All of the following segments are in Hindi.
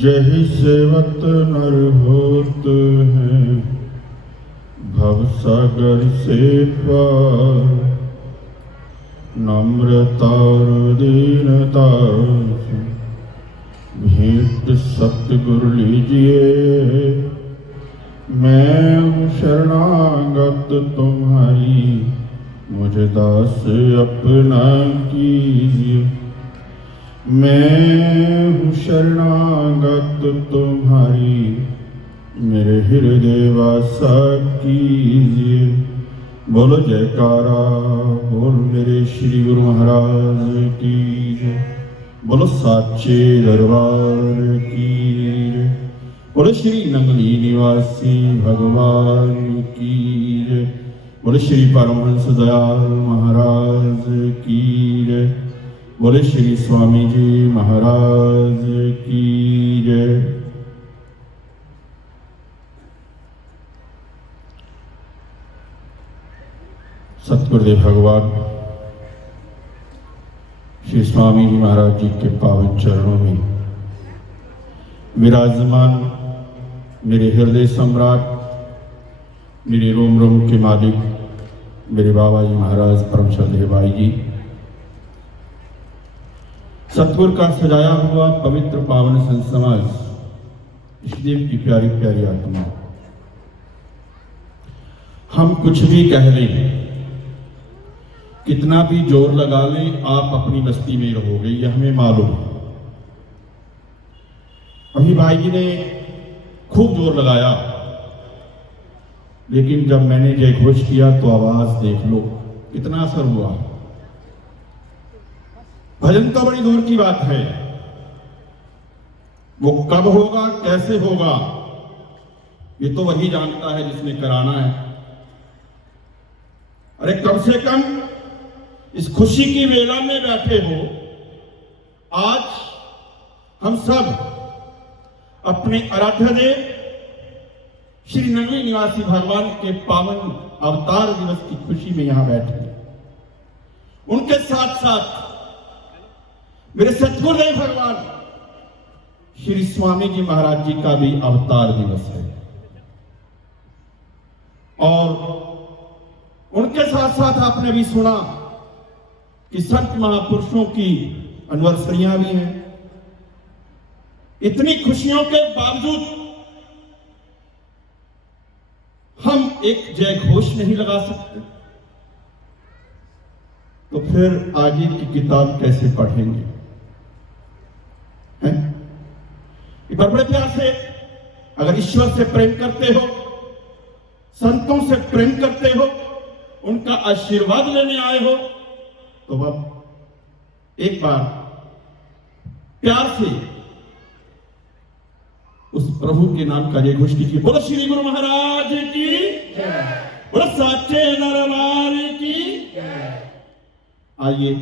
जहि सेवत नर होत हैं भव सागर से पार। नम्रता और दीनता से भेंट सतगुरु लीजिए। मैं हूँ शरणागत तुम्हारी, मुझे दास अपना कीजिए। मैं हूँ शरणागत तुम्हारी, मेरे हृदय वासा कीजिए। बोलो जयकारा, बोल मेरे श्री गुरु महाराज की जय। बोलो साचे दरबार की जय। बोलो श्री नंगली निवासी भगवान की जय। बोलो श्री परमहंस दयाल महाराज की जय। बोले श्री स्वामी जी महाराज की जय। सतगुरुदेव भगवान श्री स्वामी जी महाराज जी के पावन चरणों में विराजमान मेरे हृदय सम्राट, मेरे रोम रोम के मालिक, मेरे बाबा जी महाराज परम श्रद्धेय भाई जी, सतगुरु का सजाया हुआ पवित्र पावन संत समाज, इष्टदेव की प्यारी प्यारी आत्मा, हम कुछ भी कह लें, कितना भी जोर लगा लें, आप अपनी मस्ती में रहोगे, यह हमें मालूम है। अभी भाई जी ने खूब जोर लगाया, लेकिन जब मैंने जय घोष किया तो आवाज देख लो कितना असर हुआ। भजन तो बड़ी दूर की बात है, वो कब होगा कैसे होगा ये तो वही जानता है जिसने कराना है। अरे कम से कम इस खुशी की वेला में बैठे हो, आज हम सब अपने आराध्य देव श्री नंगली निवासी भगवान के पावन अवतार दिवस की खुशी में यहां बैठे। उनके साथ साथ मेरे सतगुरुदेव भगवान श्री स्वामी जी महाराज जी का भी अवतार दिवस है, और उनके साथ साथ आपने भी सुना कि संत महापुरुषों की एनिवर्सरियां भी हैं। इतनी खुशियों के बावजूद हम एक जय घोष नहीं लगा सकते, तो फिर आगे की किताब कैसे पढ़ेंगे? बड़े प्यार से अगर ईश्वर से प्रेम करते हो, संतों से प्रेम करते हो, उनका आशीर्वाद लेने आए हो, तो अब एक बार प्यार से उस प्रभु के नाम का जय घोष कीजिए। बोलो श्री गुरु महाराज की जय। बोलो साचे दरबार की जय। आइए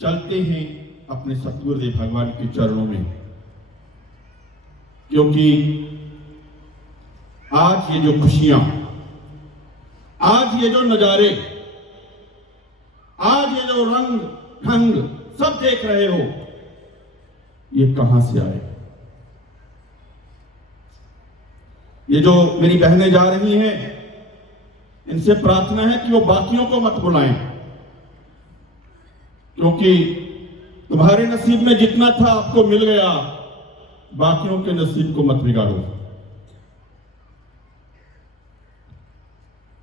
चलते हैं अपने सतगुरुदेव भगवान के चरणों में, क्योंकि आज ये जो खुशियां, आज ये जो नजारे, आज ये जो रंग ढंग सब देख रहे हो, ये कहां से आए? ये जो मेरी बहनें जा रही हैं, इनसे प्रार्थना है कि वो बाकियों को मत बुलाएं, क्योंकि तुम्हारे नसीब में जितना था आपको मिल गया, बाकियों के नसीब को मत बिगाड़ो।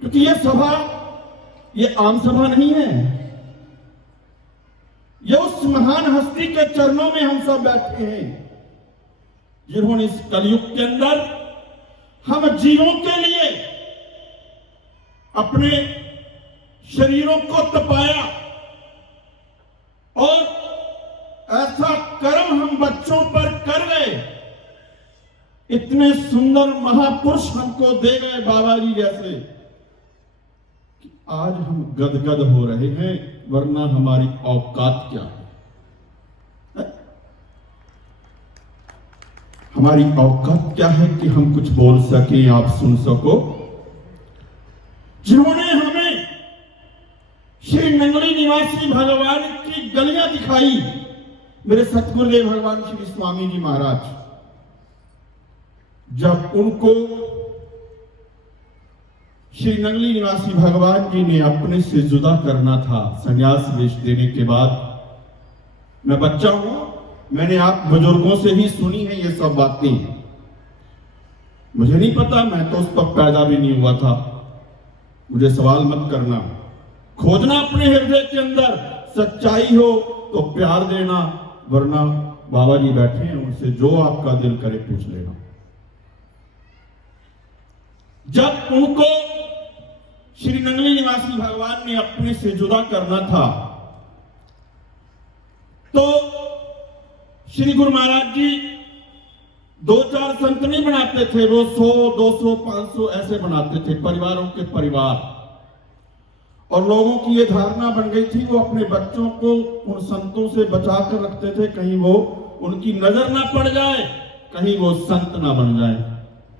क्योंकि ये सभा, ये आम सभा नहीं है, ये उस महान हस्ती के चरणों में हम सब बैठे हैं, जिन्होंने इस कलयुग के अंदर हम जीवों के लिए अपने शरीरों को तपाया, और ऐसा कर्म हम बच्चों पर कर गए, इतने सुंदर महापुरुष हमको दे गए बाबा जी जैसे, कि आज हम गदगद हो रहे हैं, वरना हमारी औकात क्या है? हमारी औकात क्या है कि हम कुछ बोल सके, आप सुन सको? जिन्होंने हमें श्री नंगली निवासी भगवान की गलियां दिखाई, मेरे सतगुरुदेव भगवान श्री स्वामी जी महाराज, जब उनको श्री नंगली निवासी भगवान जी ने अपने से जुदा करना था संन्यास वेश देने के बाद, मैं बच्चा हूं, मैंने आप बुजुर्गों से ही सुनी है ये सब बातें, मुझे नहीं पता, मैं तो उस पर पैदा भी नहीं हुआ था। मुझे सवाल मत करना, खोजना अपने हृदय के अंदर, सच्चाई हो तो प्यार देना, वरना बाबा जी बैठे हैं, उनसे जो आपका दिल करे पूछ लेना। जब उनको श्री नंगली निवासी भगवान ने अपने से जुदा करना था, तो श्री गुरु महाराज जी 2-4 संत नहीं बनाते थे, वो 100, 200, 500 ऐसे बनाते थे, परिवारों के परिवार। और लोगों की ये धारणा बन गई थी, वो अपने बच्चों को उन संतों से बचा कर रखते थे, कहीं वो उनकी नजर ना पड़ जाए, कहीं वो संत ना बन जाए,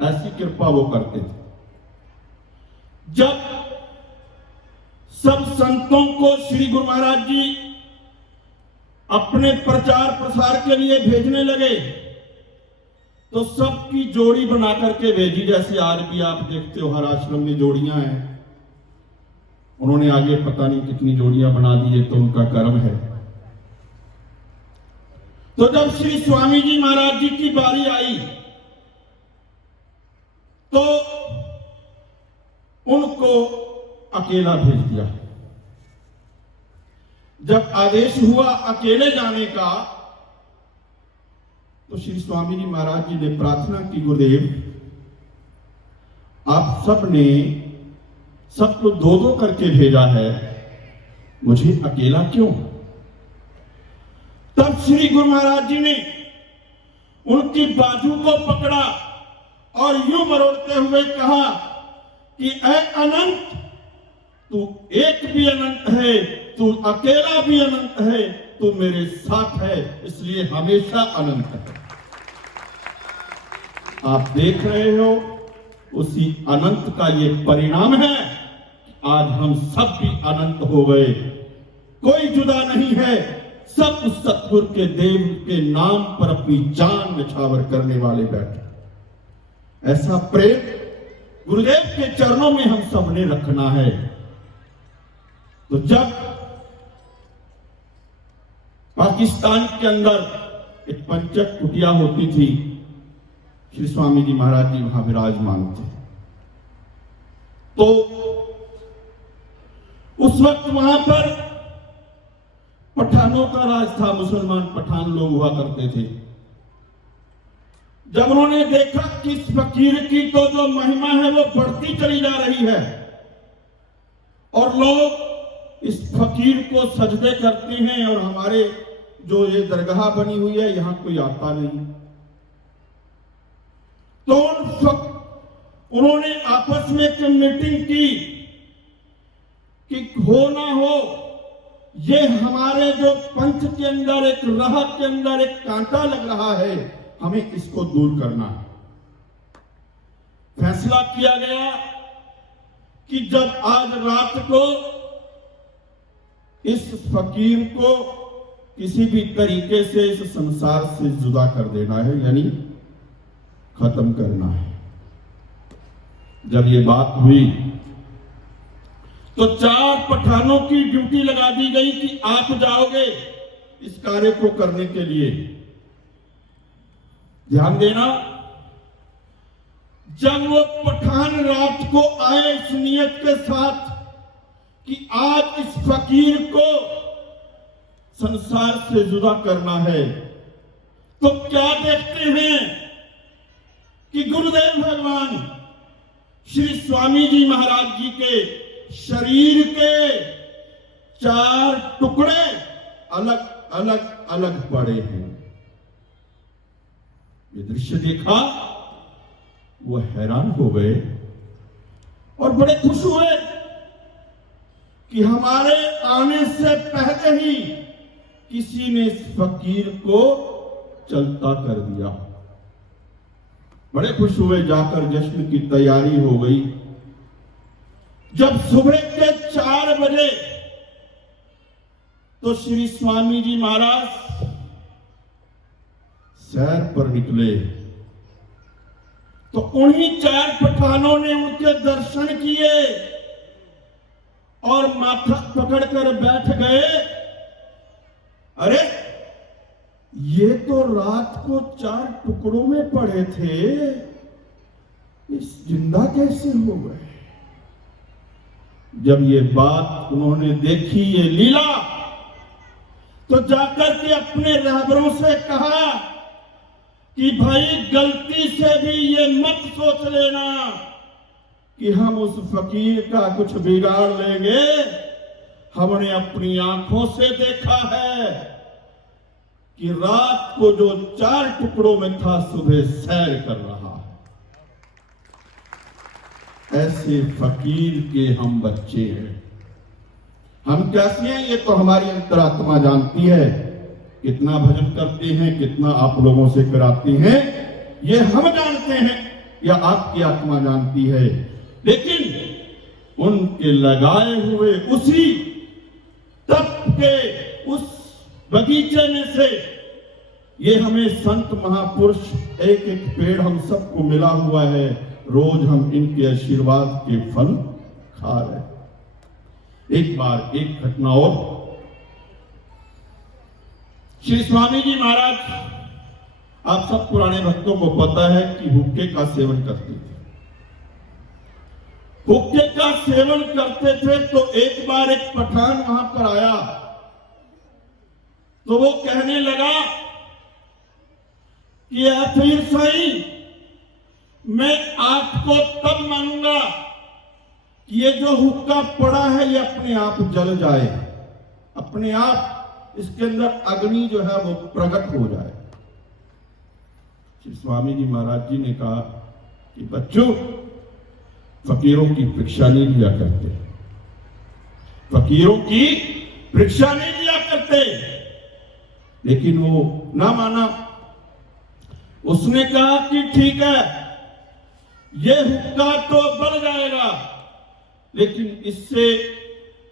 ऐसी कृपा वो करते थे। जब सब संतों को श्री गुरु महाराज जी अपने प्रचार प्रसार के लिए भेजने लगे, तो सबकी जोड़ी बना करके भेजी, जैसे आज भी आप देखते हो हर आश्रम में जोड़ियां हैं। उन्होंने आगे पता नहीं कितनी जोड़ियां बना दी है, तो उनका कर्म है। तो जब श्री स्वामी जी महाराज जी की बारी आई, तो उनको अकेला भेज दिया। जब आदेश हुआ अकेले जाने का, तो श्री स्वामी जी महाराज जी ने प्रार्थना की, गुरुदेव आप सबको 2-2 करके भेजा है, मुझे अकेला क्यों? तब श्री गुरु महाराज जी ने उनकी बाजू को पकड़ा और यूं मरोड़ते हुए कहा कि ऐ अनंत, तू एक भी अनंत है, तू अकेला भी अनंत है, तू मेरे साथ है, इसलिए हमेशा अनंत है। आप देख रहे हो, उसी अनंत का ये परिणाम है, आज हम सब भी अनंत हो गए, कोई जुदा नहीं है, सब उस सतगुरु के देव के नाम पर अपनी जान निछावर करने वाले बैठे। ऐसा प्रेम गुरुदेव के चरणों में हम सब ने रखना है। तो जब पाकिस्तान के अंदर एक पंचक कुटिया होती थी, श्री स्वामी जी महाराज जी वहां विराजमान थे, तो उस वक्त वहां पर पठानों का राज था, मुसलमान पठान लोग हुआ करते थे। जब उन्होंने देखा कि इस फकीर की तो जो महिमा है वो बढ़ती चली जा रही है और लोग इस फकीर को सजदे करते हैं, और हमारे जो ये दरगाह बनी हुई है यहां कोई आता नहीं, तो उन्होंने आपस में एक मीटिंग की कि हो ना हो, ये हमारे जो पंथ के अंदर एक राह के अंदर एक कांटा लग रहा है, हमें इसको दूर करना है। फैसला किया गया कि जब आज रात को इस फकीर को किसी भी तरीके से इस संसार से जुदा कर देना है, यानी खत्म करना है। जब ये बात हुई तो 4 पठानों की ड्यूटी लगा दी गई कि आप जाओगे इस कार्य को करने के लिए। ध्यान देना, जब वो पठान रात को आए इस नियत के साथ कि आज इस फकीर को संसार से जुदा करना है, तो क्या देखते हैं कि गुरुदेव भगवान श्री स्वामी जी महाराज जी के शरीर के 4 टुकड़े अलग अलग अलग पड़े हैं। ये दृश्य देखा, वो हैरान हो गए और बड़े खुश हुए कि हमारे आने से पहले ही किसी ने इस फकीर को चलता कर दिया। बड़े खुश हुए, जाकर जश्न की तैयारी हो गई। जब सुबह के 4 बजे तो श्री स्वामी जी महाराज सैर पर निकले तो उन्हीं 4 पठानों ने उनके दर्शन किए और माथा पकड़कर बैठ गए। अरे ये तो रात को 4 टुकड़ों में पड़े थे, इस जिंदा कैसे हो गए? जब ये बात उन्होंने देखी, ये लीला, तो जाकर के अपने रहबरों से कहा कि भाई गलती से भी ये मत सोच लेना कि हम उस फकीर का कुछ बिगाड़ लेंगे। हमने अपनी आंखों से देखा है कि रात को जो 4 टुकड़ों में था, सुबह सैर कर रहा है। ऐसे फकीर के हम बच्चे हैं। हम कैसे हैं ये तो हमारी अंतरात्मा जानती है। कितना भजन करते हैं, कितना आप लोगों से कराते हैं, ये हम जानते हैं या आपकी आत्मा जानती है। लेकिन उनके लगाए हुए उसी तप के उस बगीचे में से ये हमें संत महापुरुष, एक एक पेड़ हम सबको मिला हुआ है, रोज हम इनके आशीर्वाद के फल खा रहे हैं। एक बार एक घटना और, श्री स्वामी जी महाराज, आप सब पुराने भक्तों को पता है कि हुक्के का सेवन करते थे। हुक्के का सेवन करते थे तो एक बार एक पठान वहां पर आया तो वो कहने लगा कि पीर साईं, मैं आपको तब मानूंगा कि ये जो हुक्का पड़ा है ये अपने आप जल जाए, अपने आप इसके अंदर अग्नि जो है वो प्रकट हो जाए। श्री स्वामी जी महाराज जी ने कहा कि बच्चों, फकीरों की परीक्षा नहीं लिया करते, फकीरों की परीक्षा नहीं लिया करते। लेकिन वो ना माना। उसने कहा कि ठीक है, ये हुक्का तो बढ़ जाएगा, लेकिन इससे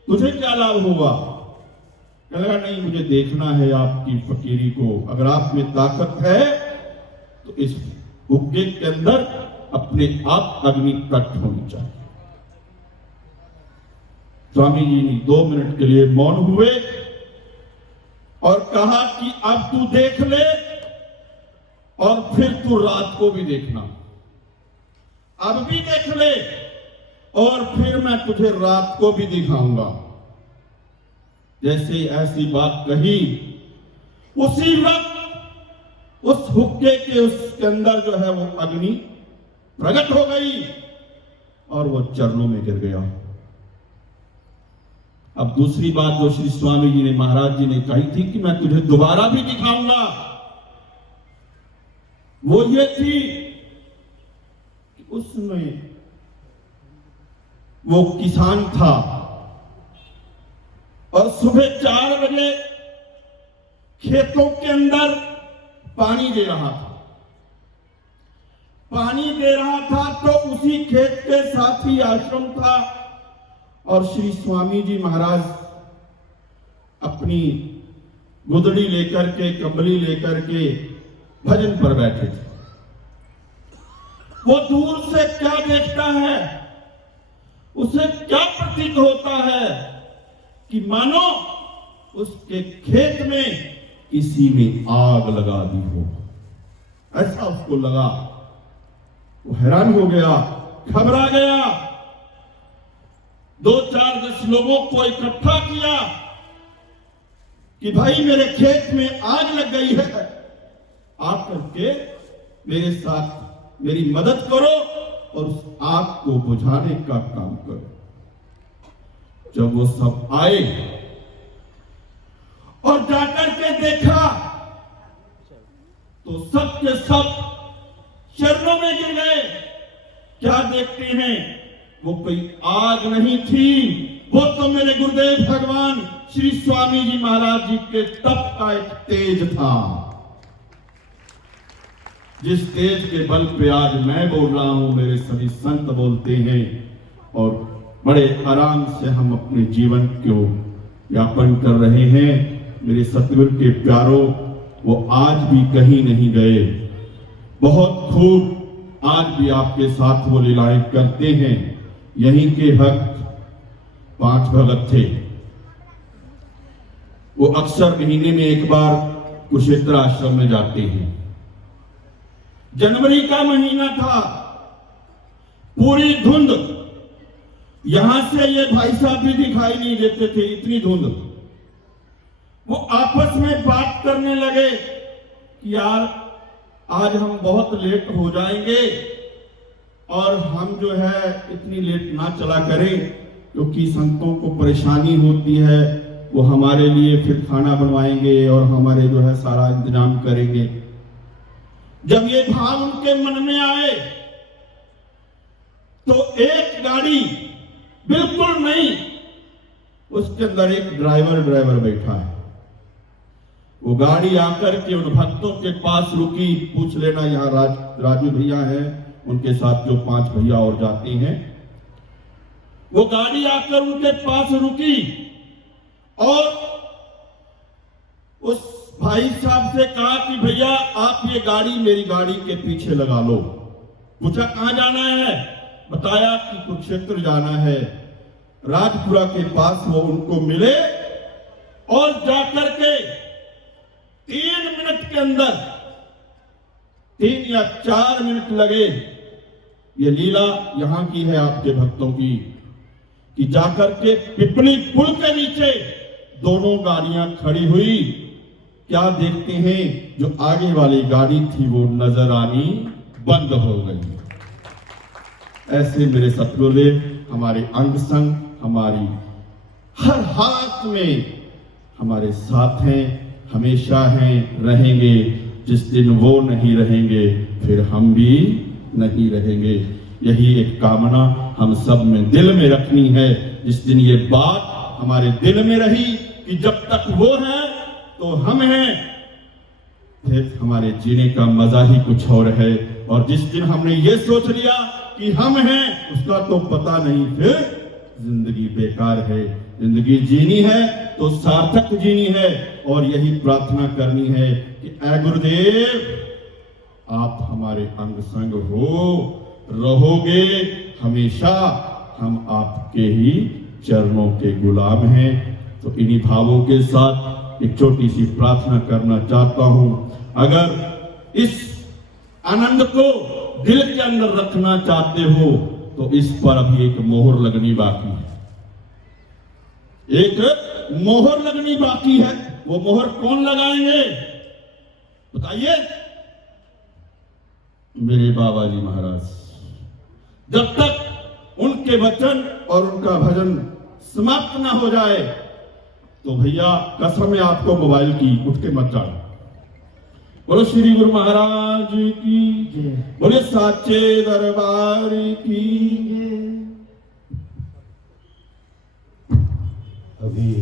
तुझे क्या लाभ होगा? कहगा नहीं, मुझे देखना है आपकी फकीरी को। अगर आप में ताकत है तो इस हुक्के के अंदर अपने आप अग्नि प्रकट होनी चाहिए। स्वामी जी ने 2 मिनट के लिए मौन हुए और कहा कि अब तू देख ले और फिर तू रात को भी देखना। अब भी देख ले और फिर मैं तुझे रात को भी दिखाऊंगा। जैसे ऐसी बात कही, उसी वक्त उस हुक्के के उसके अंदर जो है वो अग्नि प्रकट हो गई और वो चरणों में गिर गया। अब दूसरी बात जो श्री स्वामी जी ने, महाराज जी ने कही थी कि मैं तुझे दोबारा भी दिखाऊंगा, वो ये थी कि उसमें वो किसान था और सुबह 4 बजे खेतों के अंदर पानी दे रहा था। पानी दे रहा था तो उसी खेत के साथ ही आश्रम था और श्री स्वामी जी महाराज अपनी गुदड़ी लेकर के, कंबली लेकर के भजन पर बैठे थे। वो दूर से क्या देखता है, उसे क्या प्रतीत होता है कि मानो उसके खेत में किसी ने आग लगा दी हो। ऐसा उसको लगा। वो हैरान हो गया, घबरा गया। 2-4-10 लोगों को इकट्ठा किया कि भाई मेरे खेत में आग लग गई है, आकर के मेरे साथ मेरी मदद करो और उस आग को बुझाने का काम करो। जब वो सब आए और जाकर के देखा तो सब के सब चरणों में गिर गए। क्या देखते हैं, वो कोई आग नहीं थी, वो तो मेरे गुरुदेव भगवान श्री स्वामी जी महाराज जी के तप का एक तेज था, जिस तेज के बल पे आज मैं बोल रहा हूं, मेरे सभी संत बोलते हैं और बड़े आराम से हम अपने जीवन को यापन कर रहे हैं। मेरे सतगुरु के प्यारों, वो आज भी कहीं नहीं गए। बहुत खूब आज भी आपके साथ वो लीलाएं करते हैं। यहीं के भक्त 5 भगत थे। वो अक्सर महीने में एक बार कुरुक्षेत्र आश्रम में जाते हैं। जनवरी का महीना था, पूरी धुंध, यहां से ये भाई साहब भी दिखाई नहीं देते थे, इतनी धुंध। वो आपस में बात करने लगे कि यार आज हम बहुत लेट हो जाएंगे और हम जो है इतनी लेट ना चला करें, क्योंकि संतों को परेशानी होती है। वो हमारे लिए फिर खाना बनवाएंगे और हमारे जो है सारा इंतजाम करेंगे। जब ये भाव उनके मन में आए तो एक गाड़ी बिल्कुल नहीं, उसके अंदर एक ड्राइवर बैठा है। वो गाड़ी आकर के उन भक्तों के पास रुकी। पूछ लेना यहाँ राजू भैया हैं, उनके साथ जो 5 भैया और जाते हैं। वो गाड़ी आकर उनके पास रुकी और उस भाई साहब से कहा कि भैया आप ये गाड़ी मेरी गाड़ी के पीछे लगा लो। पूछा कहां जाना है? बताया कि कुरुक्षेत्र जाना है। राजपुरा के पास वो उनको मिले और जाकर के 3 मिनट के अंदर, 3 या 4 मिनट लगे। ये लीला यहां की है आपके भक्तों की कि जाकर के पिपली पुल के नीचे दोनों गाड़ियां खड़ी हुई। क्या देखते हैं, जो आगे वाली गाड़ी थी वो नजर आनी बंद हो गई। ऐसे मेरे सतगुरुदेव हमारे अंग संग, हमारी हर हाथ में हमारे साथ हैं, हमेशा हैं, रहेंगे। जिस दिन वो नहीं रहेंगे फिर हम भी नहीं रहेंगे। यही एक कामना हम सब में दिल में रखनी है। जिस दिन ये बात हमारे दिल में रही कि जब तक वो है तो हम हैं, फिर हमारे जीने का मजा ही कुछ और है। और जिस दिन हमने ये सोच लिया कि हम हैं, उसका तो पता नहीं, फिर जिंदगी बेकार है। जिंदगी जीनी है तो सार्थक जीनी है। और यही प्रार्थना करनी है कि ऐ गुरुदेव आप हमारे अंग संग हो, रहोगे हमेशा। हम आपके ही चरणों के गुलाम हैं। तो इन्हीं भावों के साथ एक छोटी सी प्रार्थना करना चाहता हूं। अगर इस आनंद को दिल के अंदर रखना चाहते हो तो इस पर अभी एक मोहर लगनी बाकी है। एक मोहर लगनी बाकी है। वो मोहर कौन लगाएंगे बताइए? मेरे बाबा जी महाराज। जब तक उनके वचन और उनका भजन समाप्त ना हो जाए तो भैया कसम है आपको मोबाइल की, उठ के मत जाना। बोलो श्री गुरु महाराज की जय, बोले साचे दरबार की जय। अभी